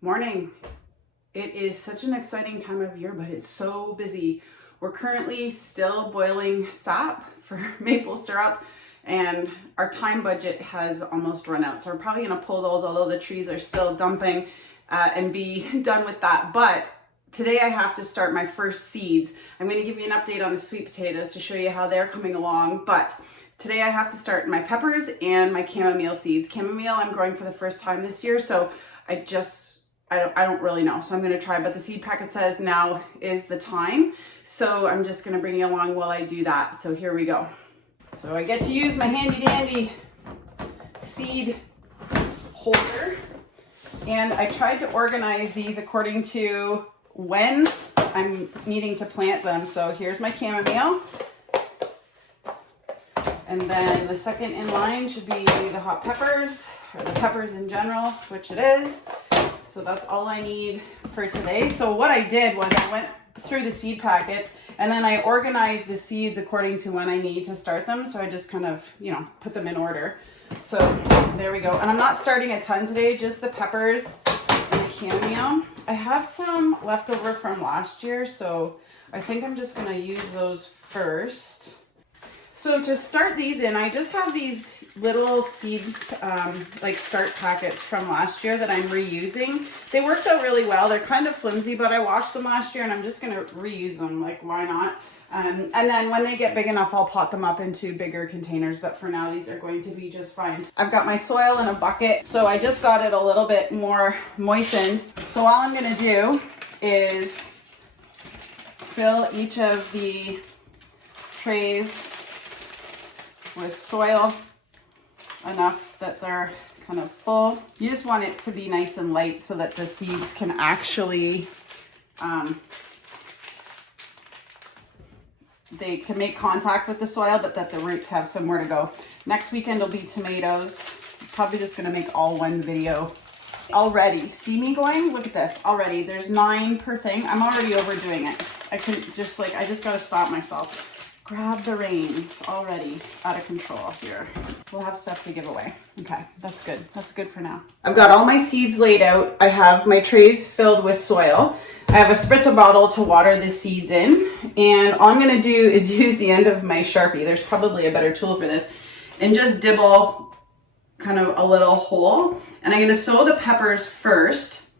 Morning. It is such an exciting time of year, but it's so busy. We're currently still boiling sap for maple syrup, and our time budget has almost run out. So we're probably gonna pull those, although the trees are still dumping, and be done with that. But today I have to start my first seeds. I'm gonna give you an update on the sweet potatoes to show you how they're coming along. But today I have to start my peppers and my chamomile seeds. Chamomile I'm growing for the first time this year, so I don't really know, so I'm going to try, but the seed packet says now is the time. So I'm just going to bring you along while I do that. So here we go. So I get to use my handy dandy seed holder, and I tried to organize these according to when I'm needing to plant them. So here's my chamomile. And then the second in line should be the hot peppers, or the peppers in general, which it is. So that's all I need for today. So what I did was I went through the seed packets and then I organized the seeds according to when I need to start them. So I just kind of, put them in order. So there we go. And I'm not starting a ton today, just the peppers and the chamomile. I have some left over from last year, so I think I'm just gonna use those first. So to start these in, I just have these little seed start packets from last year that I'm reusing. They worked out really well. They're kind of flimsy, but I washed them last year and I'm just gonna reuse them, like why not? And then when they get big enough, I'll pot them up into bigger containers, but for now these are going to be just fine. I've got my soil in a bucket, so I just got it a little bit more moistened. So all I'm gonna do is fill each of the trays with soil enough that they're kind of full. You just want it to be nice and light so that the seeds can actually, they can make contact with the soil, but that the roots have somewhere to go. Next weekend will be tomatoes. Probably just gonna make all one video. Already, see me going? Look at this, already. There's 9 per thing. I'm already overdoing it. I just gotta stop myself. Grab the reins, already out of control here. We'll have stuff to give away. Okay, that's good. That's good for now. I've got all my seeds laid out. I have my trays filled with soil. I have a spritzer bottle to water the seeds in. And all I'm gonna do is use the end of my Sharpie. There's probably a better tool for this. And just dibble kind of a little hole. And I'm gonna sow the peppers first.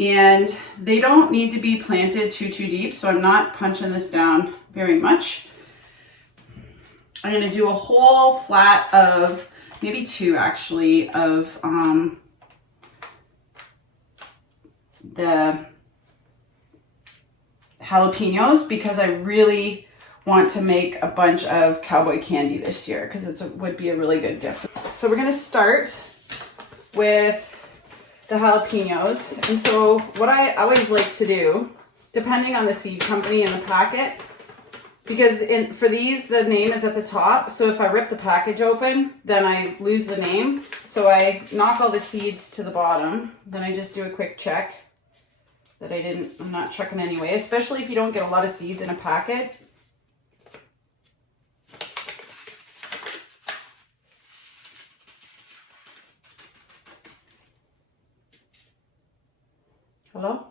And they don't need to be planted too deep, so I'm not punching this down very much. I'm gonna do a whole flat of, maybe 2 actually, of the jalapenos, because I really want to make a bunch of cowboy candy this year, because it would be a really good gift. So we're gonna start with the jalapenos. And so what I always like to do, depending on the seed company and the packet, because for these, the name is at the top. So if I rip the package open, then I lose the name. So I knock all the seeds to the bottom. Then I just do a quick check that I'm not checking anyway, especially if you don't get a lot of seeds in a packet. Hello?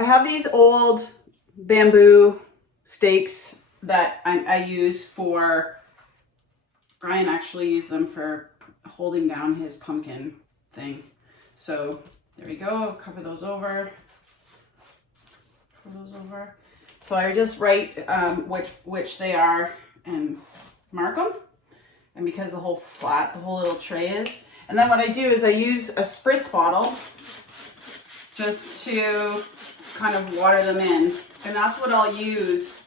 I have these old bamboo stakes that I use for, Brian actually used them for holding down his pumpkin thing. So there we go, cover those over. So I just write which they are and mark them. And because the whole little tray is. And then what I do is I use a spritz bottle just to kind of water them in, and that's what I'll use.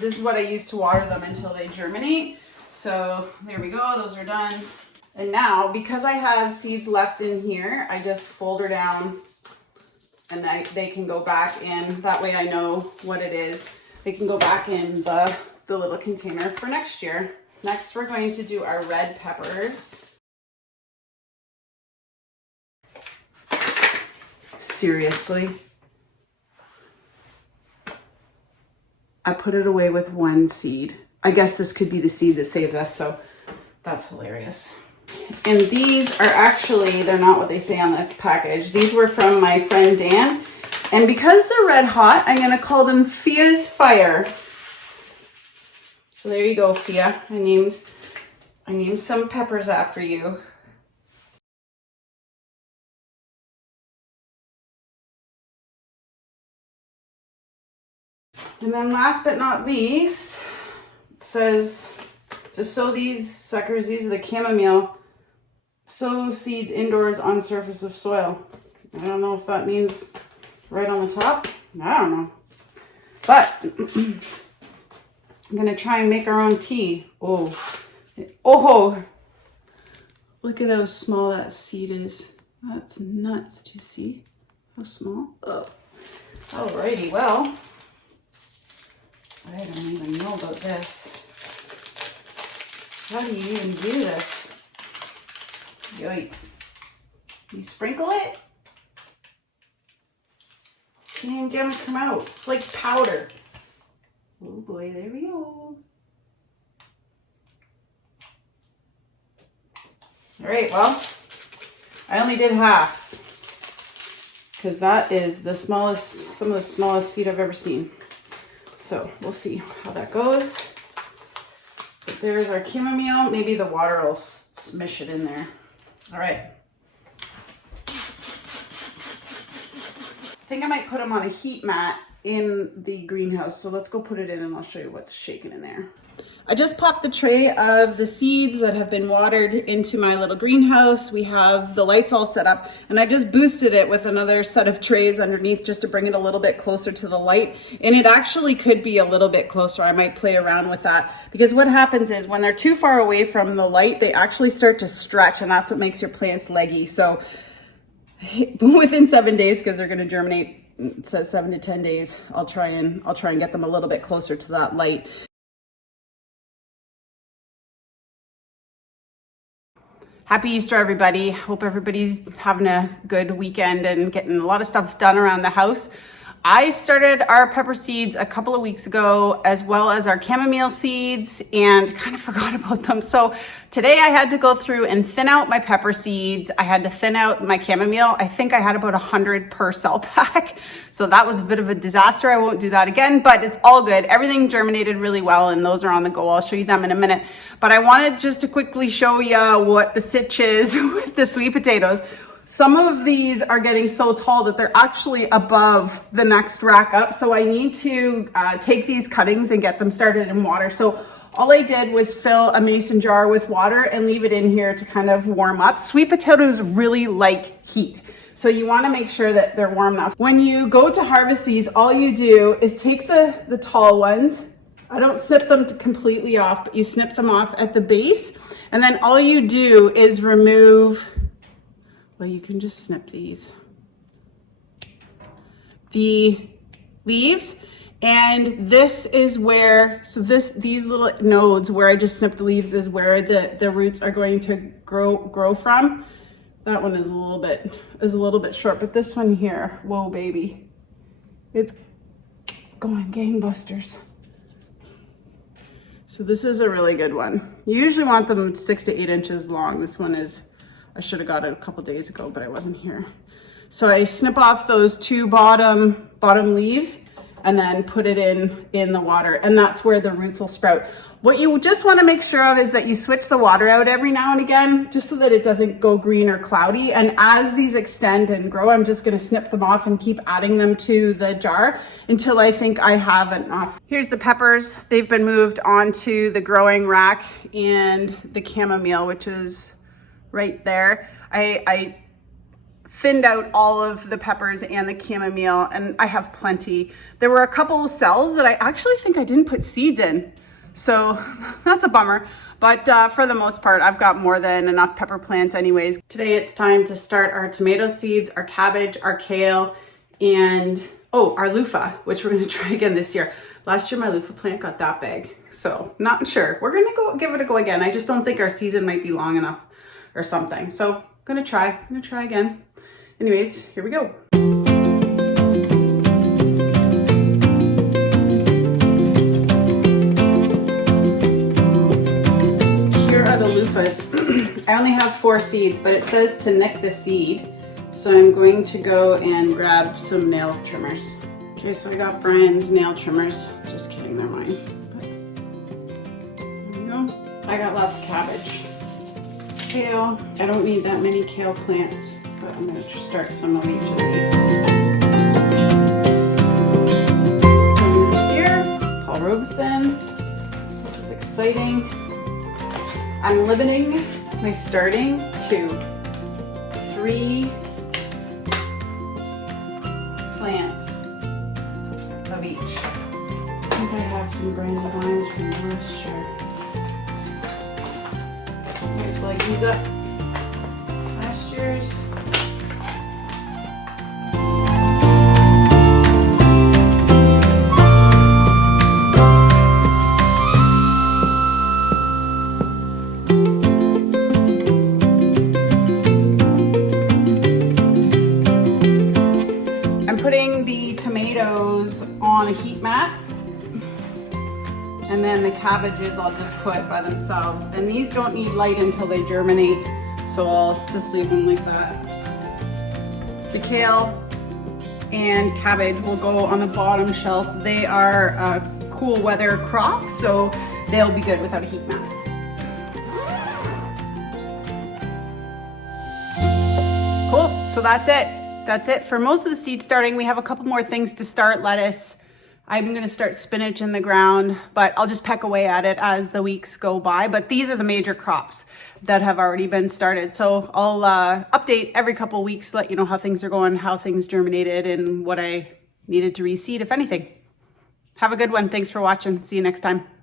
This is what I use to water them until they germinate. So there we go, those are done. And now, because I have seeds left in here, I just fold her down and they can go back in. That way I know what it is. They can go back in the little container for next year. Next, we're going to do our red peppers. Seriously, I put it away with 1 seed. I guess this could be the seed that saved us, so that's hilarious. And these are actually, they're not what they say on the package. These were from my friend Dan. And because they're red hot, I'm going to call them Fia's Fire. So there you go, Fia. I named some peppers after you. And then last but not least, it says, just sow these suckers, these are the chamomile, sow seeds indoors on surface of soil. I don't know if that means right on the top. I don't know. But I'm going to try and make our own tea. Oh, look at how small that seed is. That's nuts. Do you see how small? Oh. Alrighty, well, I don't even know about this. How do you even do this? Yikes. You sprinkle it? Can't even get them to come out. It's like powder. Oh boy, there we go. All right, well, I only did half because that is the smallest, some of the smallest seed I've ever seen. So we'll see how that goes. But there's our chamomile. Maybe the water will smish it in there. All right. I think I might put them on a heat mat in the greenhouse. So let's go put it in and I'll show you what's shaking in there. I just popped the tray of the seeds that have been watered into my little greenhouse. We have the lights all set up and I just boosted it with another set of trays underneath just to bring it a little bit closer to the light. And it actually could be a little bit closer. I might play around with that because what happens is when they're too far away from the light, they actually start to stretch and that's what makes your plants leggy. So within 7 days, because they're going to germinate, it says 7 to 10 days, I'll try and get them a little bit closer to that light. Happy Easter, everybody. Hope everybody's having a good weekend and getting a lot of stuff done around the house. I started our pepper seeds a couple of weeks ago, as well as our chamomile seeds, and kind of forgot about them. So today I had to go through and thin out my pepper seeds. I had to thin out my chamomile. I think I had about 100 per cell pack. So that was a bit of a disaster. I won't do that again, but it's all good. Everything germinated really well and those are on the go. I'll show you them in a minute. But I wanted just to quickly show you what the sitch is with the sweet potatoes. Some of these are getting so tall that they're actually above the next rack up. So I need to take these cuttings and get them started in water. So all I did was fill a mason jar with water and leave it in here to kind of warm up. Sweet potatoes really like heat. So you want to make sure that they're warm enough. When you go to harvest these, all you do is take the tall ones. I don't snip them completely off, but you snip them off at the base. And then all you do is remove, well, you can just snip the leaves. And this is where, so these little nodes where I just snipped the leaves is where the roots are going to grow from. That one is a little bit short, but this one here, whoa baby, it's going gangbusters. So this is a really good one. You usually want them 6 to 8 inches long. This one is, I should have got it a couple days ago, but I wasn't here. So I snip off those two bottom leaves and then put it in the water, and that's where the roots will sprout. What you just want to make sure of is that you switch the water out every now and again, just so that it doesn't go green or cloudy. And as these extend and grow, I'm just going to snip them off and keep adding them to the jar until I think I have enough. Here's the peppers. They've been moved onto the growing rack, and the chamomile, which is right there. I thinned out all of the peppers and the chamomile, and I have plenty. There were a couple of cells that I actually think I didn't put seeds in. So that's a bummer, but for the most part, I've got more than enough pepper plants anyways. Today it's time to start our tomato seeds, our cabbage, our kale, and our loofah, which we're gonna try again this year. Last year my loofah plant got that big, so not sure. We're gonna give it a go again. I just don't think our season might be long enough or something. So I'm gonna try again. Anyways, here we go. loofahs. I only have 4 seeds, but it says to nick the seed. So I'm going to go and grab some nail trimmers. Okay, so I got Brian's nail trimmers. Just kidding, they're mine. There we go. I got lots of cabbage. Kale. I don't need that many kale plants, but I'm going to start some of each of these. Some this year, Paul Robeson. This is exciting. I'm limiting my starting to 3 plants of each. I think I have some brandywines from last year. Might as well use up last year's. Putting the tomatoes on a heat mat, and then the cabbages I'll just put by themselves, and these don't need light until they germinate, so I'll just leave them like that. The kale and cabbage will go on the bottom shelf. They are a cool weather crop, so they'll be good without a heat mat. Cool, so that's it. That's it for most of the seed starting. We have a couple more things to start. Lettuce. I'm gonna start spinach in the ground, but I'll just peck away at it as the weeks go by. But these are the major crops that have already been started. So I'll update every couple weeks, let you know how things are going, how things germinated, and what I needed to reseed, if anything. Have a good one. Thanks for watching. See you next time.